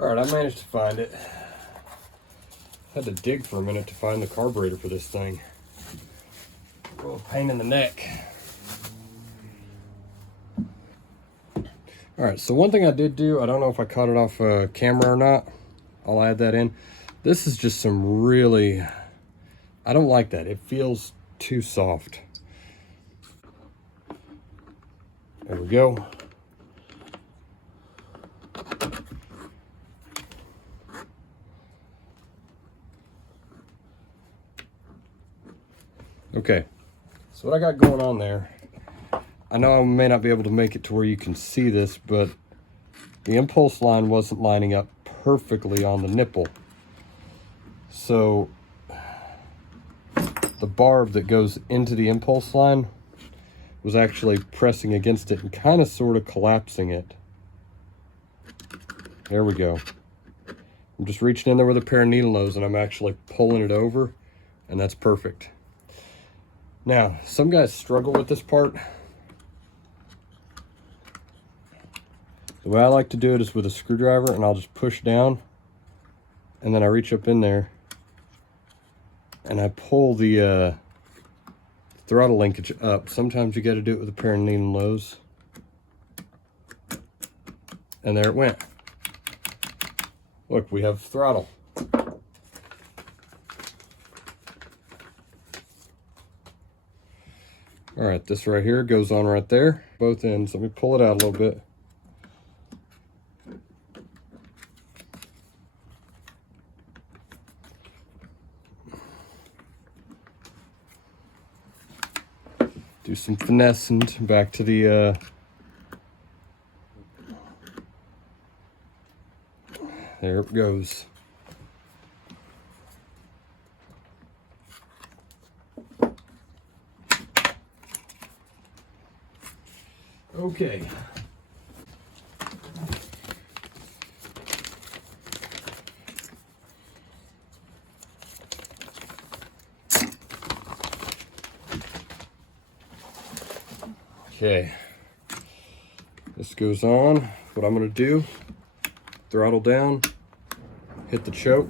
All right, I managed to find it. Had to dig for a minute to find the carburetor for this thing. A little pain in the neck. All right, so one thing I did do, I don't know if I caught it off camera or not. I'll add that in. This is just some really, I don't like that. It feels too soft. There we go. Okay, so what I got going on there, I know I may not be able to make it to where you can see this, but the impulse line wasn't lining up perfectly on the nipple. So the barb that goes into the impulse line was actually pressing against it and kind of sort of collapsing it. There we go. I'm just reaching in there with a pair of needle nose and I'm actually pulling it over, and that's perfect. Now, some guys struggle with this part. The way I like to do it is with a screwdriver, and I'll just push down and then I reach up in there and I pull the throttle linkage up. Sometimes you got to do it with a pair of needle nose. And there it went. Look, we have throttle. All right, this right here goes on right there, both ends. Let me pull it out a little bit. Do some finessing back to the there it goes. Okay. Okay. This goes on. What I'm going to do, throttle down, hit the choke.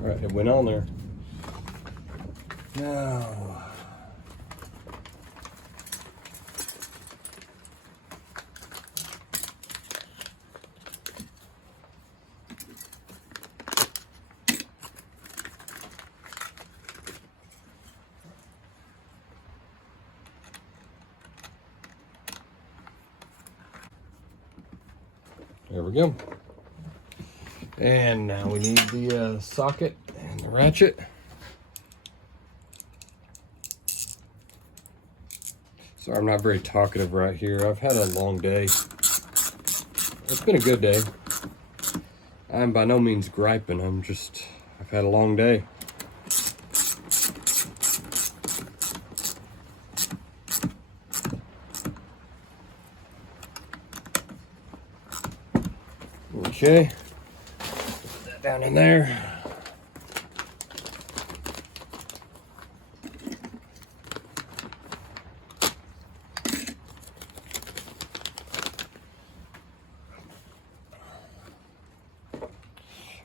All right, it went on there. Now, there we go. And now we need the socket and the ratchet. Sorry, I'm not very talkative right here. I've had a long day. It's been a good day. I'm by no means griping. I've had a long day. Okay. Put that down in there.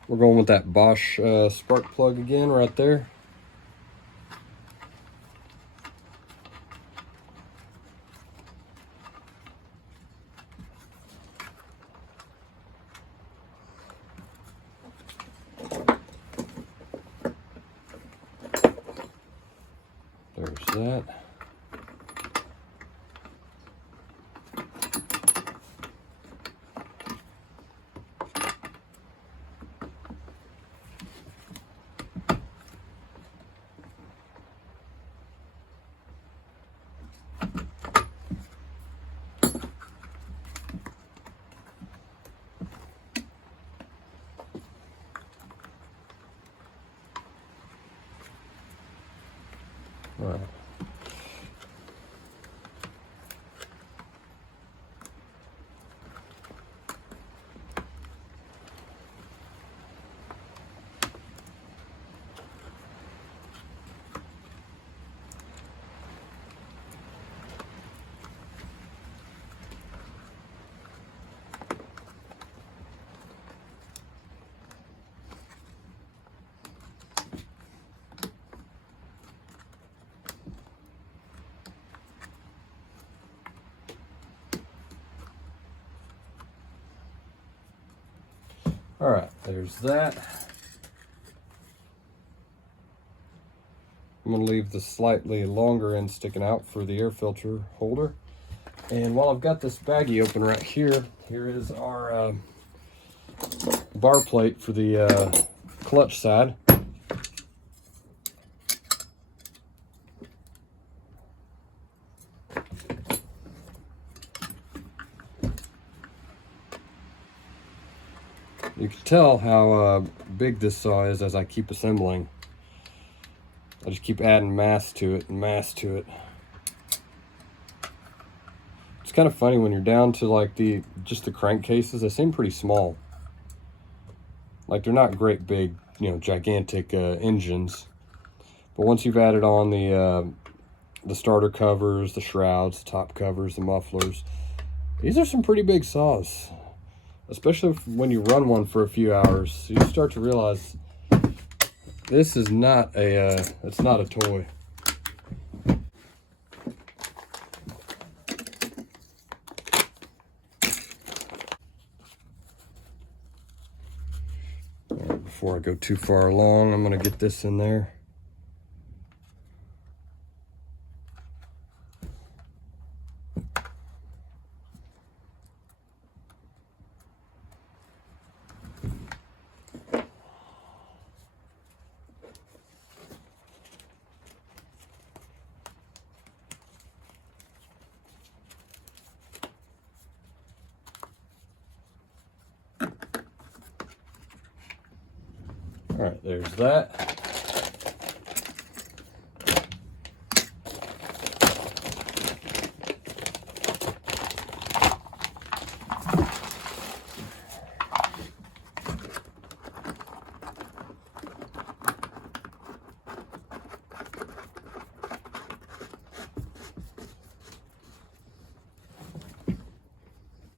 We're going with that Bosch spark plug again right there. There's that. All right. All right, there's that. I'm gonna leave the slightly longer end sticking out for the air filter holder. And while I've got this baggie open right here, here is our bar plate for the clutch side. You can tell how big this saw is as I keep assembling. I just keep adding mass to it and mass to it. It's kind of funny when you're down to like just the crankcases, they seem pretty small. Like they're not great big, you know, gigantic engines. But once you've added on the starter covers, the shrouds, the top covers, the mufflers, these are some pretty big saws. Especially when you run one for a few hours, you start to realize this is not it's not a toy. All right, before I go too far along, I'm gonna get this in there. All right, there's that.